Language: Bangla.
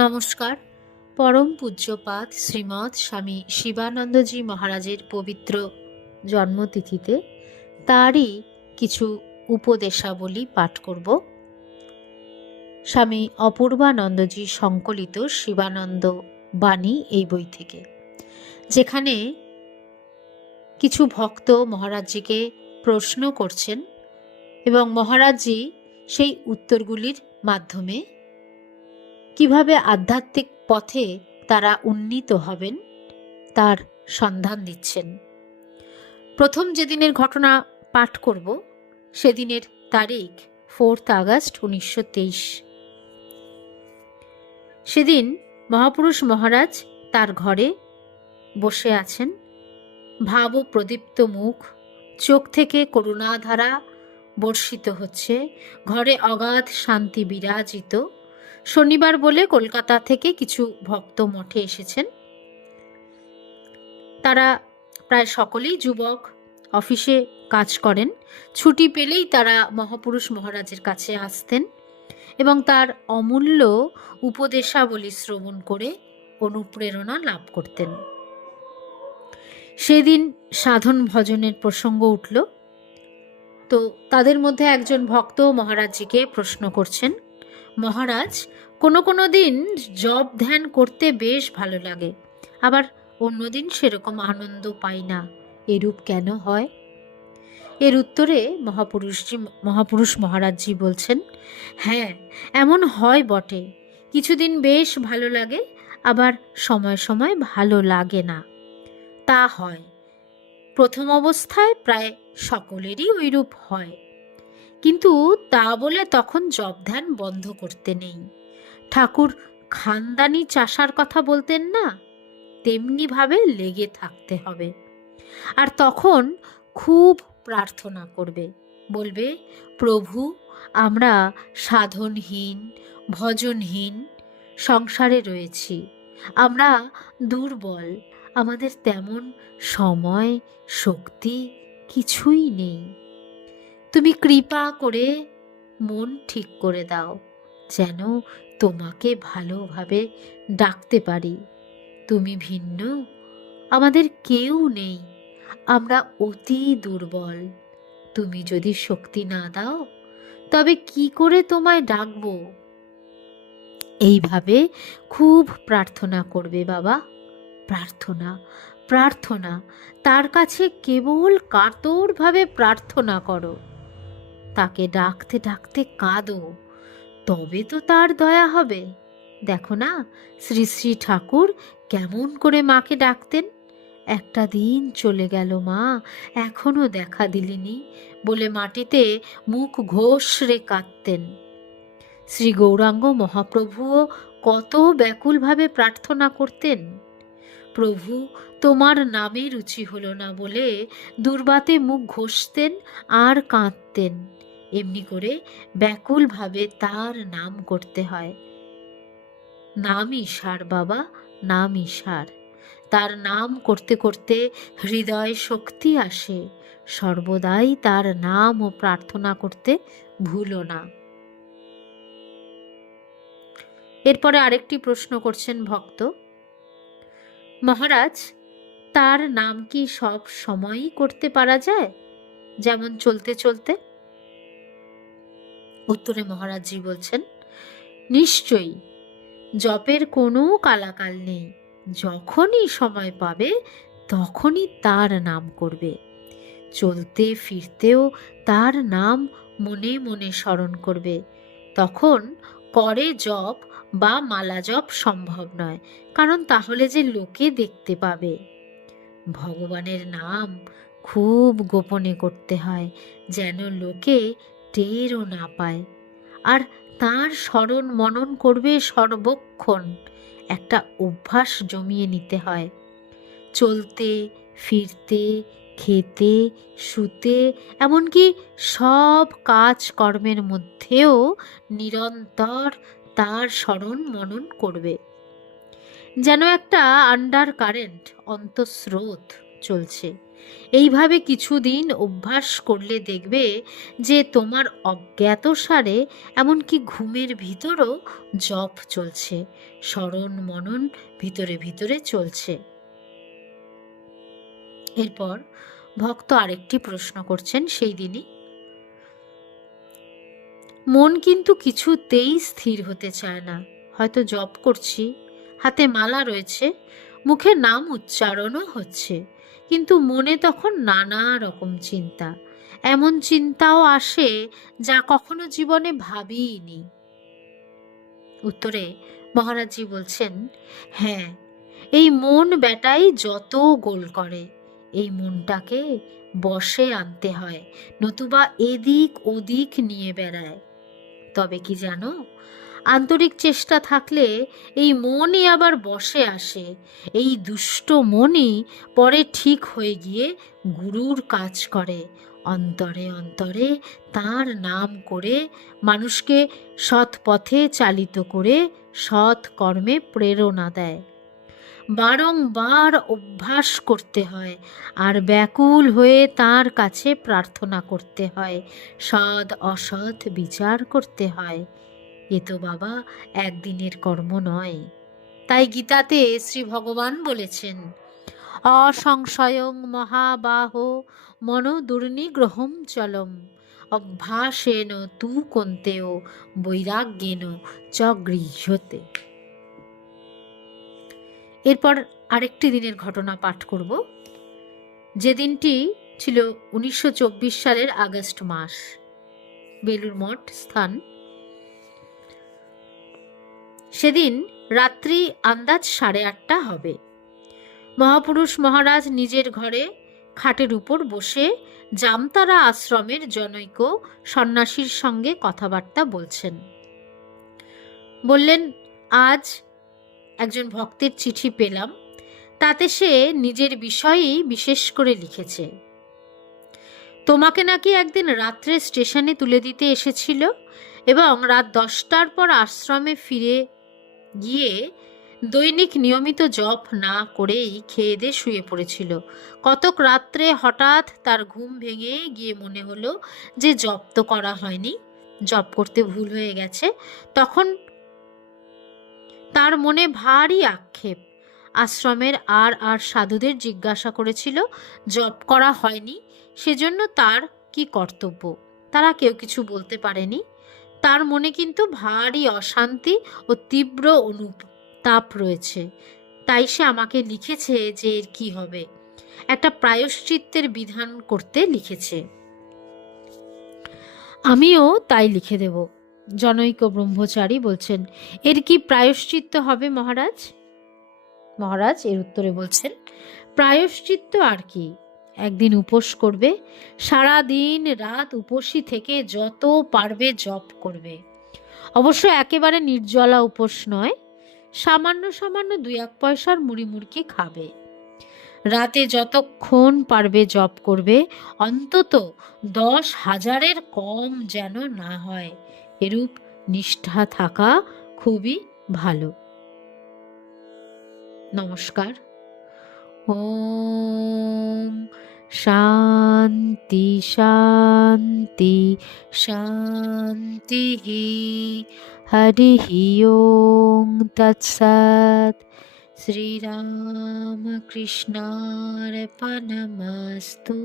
নমস্কার। পরম পূজ্যপাদ শ্রীমৎ স্বামী শিবানন্দজি মহারাজের পবিত্র জন্মতিথিতে তারই কিছু উপদেশাবলী পাঠ করব। স্বামী অপূর্বানন্দজি সংকলিত শিবানন্দ বাণী এই বই থেকে, যেখানে কিছু ভক্ত মহারাজজিকে প্রশ্ন করছেন এবং মহারাজজি সেই উত্তরগুলির মাধ্যমে কীভাবে আধ্যাত্মিক পথে তারা উন্নীত হবেন, তার সন্ধান দিচ্ছেন। প্রথম যেদিনের ঘটনা পাঠ করব, সেদিনের তারিখ ফোর্থ আগস্ট উনিশশো তেইশ। সেদিন মহাপুরুষ মহারাজ তার ঘরে বসে আছেন। ভাব প্রদীপ্ত মুখ, চোখ থেকে করুণাধারা বর্ষিত হচ্ছে, ঘরে অগাধ শান্তি বিরাজিত। শনিবার বলে কলকাতা থেকে কিছু ভক্ত মঠে এসেছেন। তারা প্রায় সকলেই যুবক, অফিসে কাজ করেন। ছুটি পেলেই তারা মহাপুরুষ মহারাজের কাছে আসতেন এবং তার অমূল্য উপদেশাবলী শ্রবণ করে অনুপ্রেরণা লাভ করতেন। সেদিন সাধন ভজনের প্রসঙ্গ উঠল। তো তাদের মধ্যে একজন ভক্ত মহারাজজিকে প্রশ্ন করছেন মহারাজ, কোনো কোনো দিন জব ধ্যান করতে বেশ ভালো লাগে। আবার অন্যদিন সেরকম আনন্দ পাই না। এরূপ কেন হয়? এর উত্তরে মহাপুরুষজি, মহাপুরুষ মহারাজজি বলছেন হ্যাঁ এমন হয় বটে। কিছুদিন বেশ ভালো লাগে, আবার সময় সময় ভালো লাগে না। তা হয়। প্রথম অবস্থায় প্রায় সকলেরই ওইরূপ হয়। কিন্তু তা বলে তখন জব ধ্যান বন্ধ করতে নেই। ঠাকুর খানদানি চাষার কথা বলতেন না, তেমনিভাবে লেগে থাকতে হবে। আর তখন খুব প্রার্থনা করবে, বলবে, প্রভু, আমরা সাধনহীন, ভজনহীন সংসারে রয়েছি। আমরা দুর্বল, আমাদের তেমন সময়, শক্তি কিছুই নেই। তুমি কৃপা করে মন ঠিক করে দাও, যেন তোমাকে ভালোভাবে ডাকতে পারি। তুমি ভিন্ন, আমাদের কেউ নেই, আমরা অতি দুর্বল। তুমি যদি শক্তি না দাও, তবে কি করে তোমায় ডাকবো? এইভাবে খুব প্রার্থনা করবে বাবা। প্রার্থনা প্রার্থনা, তার কাছে কেবল কাতরভাবে প্রার্থনা করো। তাকে ডাকতে ডাকতে কাঁদো। তবে তো তার দয়া হবে। দেখো না, শ্রী শ্রী ঠাকুর কেমন করে মাকে ডাকতেন। একটা দিন চলে গেল মা, এখনও দেখা দিলিনি বলে মাটিতে মুখ ঘোষরে কাঁদতেন। শ্রী গৌরাঙ্গ মহাপ্রভুও কত ব্যাকুলভাবে প্রার্থনা করতেন। প্রভু তোমার নামে রুচি হলো না বলে দুর্বাতে মুখ ঘষতেন আর কাঁদতেন। এমনি করে ব্যাকুলভাবে তার নাম করতে হয়। নাম ঈশার বাবা নাম ঈশার তার নাম করতে করতে হৃদয় শক্তি আসে। সর্বদাই তার নাম ও প্রার্থনা করতে ভুলো না। এরপরে আরেকটি প্রশ্ন করছেন ভক্ত। মহারাজ তার নাম কি সব সময়ই করতে পারা যায়? যেমন চলতে চলতে? উত্তরে মহারাজজি বলছেন, নিশ্চয়ই। জপের কোনো কালাকাল নেই। যখনই সময় পাবে, তখনই তার নাম করবে। চলতে ফিরতেও তার নাম মনে মনে স্মরণ করবে। তখন করে জপ বা মালা জপ সম্ভব নয়, কারণ তাহলে যে লোকে দেখতে পাবে। ভগবানের নাম খুব গোপনে করতে হয়, যেন লোকে টেরও না পায়। আর তার স্মরণ মনন করবে সর্বক্ষণ, একটা অভ্যাস জমিয়ে নিতে হয়। চলতে, ফিরতে, খেতে, শুতে, এমনকি সব কাজ কর্মের মধ্যেও নিরন্তর তার স্মরণ মনন করবে। যেন একটা আন্ডার কারেন্ট অন্তঃস্রোত চলছে। এইভাবে কিছুদিন অভ্যাস করলে দেখবে যে তোমার অজ্ঞাত সারে এমনকি ঘুমের ভিতরও জপ চলছে, স্মরণ মনন ভিতরে ভিতরে চলছে। এরপর ভক্ত আরেকটি প্রশ্ন করছেন সেই দিনই। মন কিন্তু কিছুতেই স্থির হতে চায় না। হয়তো জপ করছি হাতে মালা রয়েছে মুখে নাম উচ্চারণও হচ্ছে, কিন্তু মনে তখন নানা রকম চিন্তা। এমন চিন্তাও আসে যা কখনো জীবনে ভাবিনি উত্তরে মহারাজজি বলছেন হ্যাঁ এই মন বেটাই যত গোল করে, এই মনটাকে বসে আনতে হয়, নতুবা এদিক ওদিক নিয়ে বেড়ায়। তবে কি জানো আন্তরিক চেষ্টা থাকলে এই মনই আবার বসে আসে। এই দুষ্ট মনই পরে ঠিক হয়ে গিয়ে গুরুর কাজ করে। অন্তরে অন্তরে তার নাম করে মানুষকে সৎ পথে চালিত করে সৎ কর্মে প্রেরণা দেয়। বারংবার অভ্যাস করতে হয় আর ব্যাকুল হয়ে তার কাছে প্রার্থনা করতে হয়। সৎ অসৎ বিচার করতে হয়। এ তো বাবা একদিনের কর্ম নয়। তাই গীতাতে শ্রী ভগবান বলেছেন, অসংশয়ং মহাবাহ মন দুর্নিগ্রহম চলম। অভ্যাসেন তু কন্তেও বৈরাগ্যেন চ এরপর আরেকটি দিনের ঘটনা পাঠ করব। যে দিনটি ছিল উনিশশো চব্বিশ সালের আগস্ট মাস। বেলুর মঠ, স্থান সেদিন রাত্রি আন্দাজ সাড়ে আটটা হবে। মহাপুরুষ মহারাজ নিজের ঘরে খাটের উপর বসে জামতারা আশ্রমের জনৈক সন্ন্যাসীর সঙ্গে কথাবার্তা বলছেন। বললেন, আজ একজন ভক্তের চিঠি পেলাম। তাতে সে নিজের বিষয়েই বিশেষ করে লিখেছে। তোমাকে নাকি একদিন রাত্রে স্টেশনে তুলে দিতে এসেছিল এবং রাত দশটার পর আশ্রমে ফিরে গিয়ে দৈনিক নিয়মিত জপ না করেই খেয়ে দিয়ে শুয়ে পড়েছিল। কতক রাত্রে হঠাৎ তার ঘুম ভেঙে গিয়ে মনে হলো যে জপ তো করা হয়নি, জপ করতে ভুল হয়ে গেছে। তখন তার মনে ভারী আক্ষেপ। আশ্রমের আর আর সাধুদের জিজ্ঞাসা করেছিল, জপ করা হয়নি, সেজন্য তার কি কর্তব্য? তারা কেউ কিছু বলতে পারেনি। তার মনে কিন্তু ভারী অশান্তি ও তীব্র অনুতাপ রয়েছে। তাই সে আমাকে লিখেছে যে এর কি হবে। একটা প্রায়শ্চিত্তের বিধান করতে লিখেছে। আমিও তাই লিখে দেব। জনৈক ব্রহ্মচারী বলছেন, এর কি প্রায়শ্চিত্ত হবে মহারাজ? মহারাজ এর উত্তরে বলছেন, প্রায়শ্চিত্ত আর কি। একদিন উপোস করবে সারা দিন রাত উপসী থেকে যত পারবে জপ করবে। অবশ্য একেবারে নির্জলা উপোস নয়, সামান্য সামান্য দুই এক পয়সার মুড়ি মুড়কি খাবে। রাতে যতক্ষণ পারবে জপ করবে, অন্তত দশ হাজারের কম যেন না হয়, এরূপ নিষ্ঠা থাকা খুবই ভালো। নমস্কার। ওম শান্তি শান্তি শান্তি হরি ওং তৎসৎ শ্রীরামকৃষ্ণার্পণমস্তু